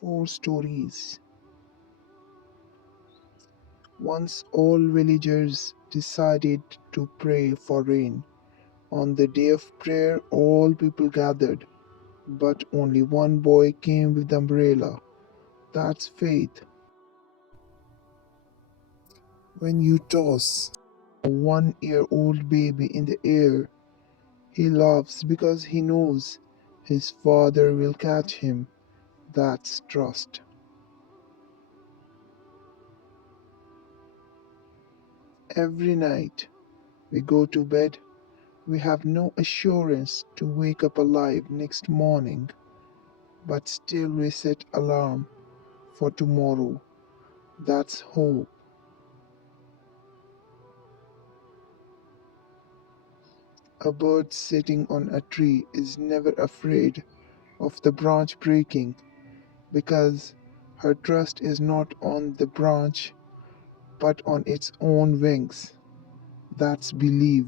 Four stories. Once all villagers decided to pray for rain. On the day of prayer, all people gathered, but only one boy came with the umbrella. That's faith. When you toss a 1 year old baby in the air, he laughs because he knows his father will catch him. That's trust. Every night we go to bed, we have no assurance to wake up alive next morning, but still we set alarm for tomorrow. That's hope. A bird sitting on a tree is never afraid of the branch breaking because her trust is not on the branch but on its own wings. That's belief.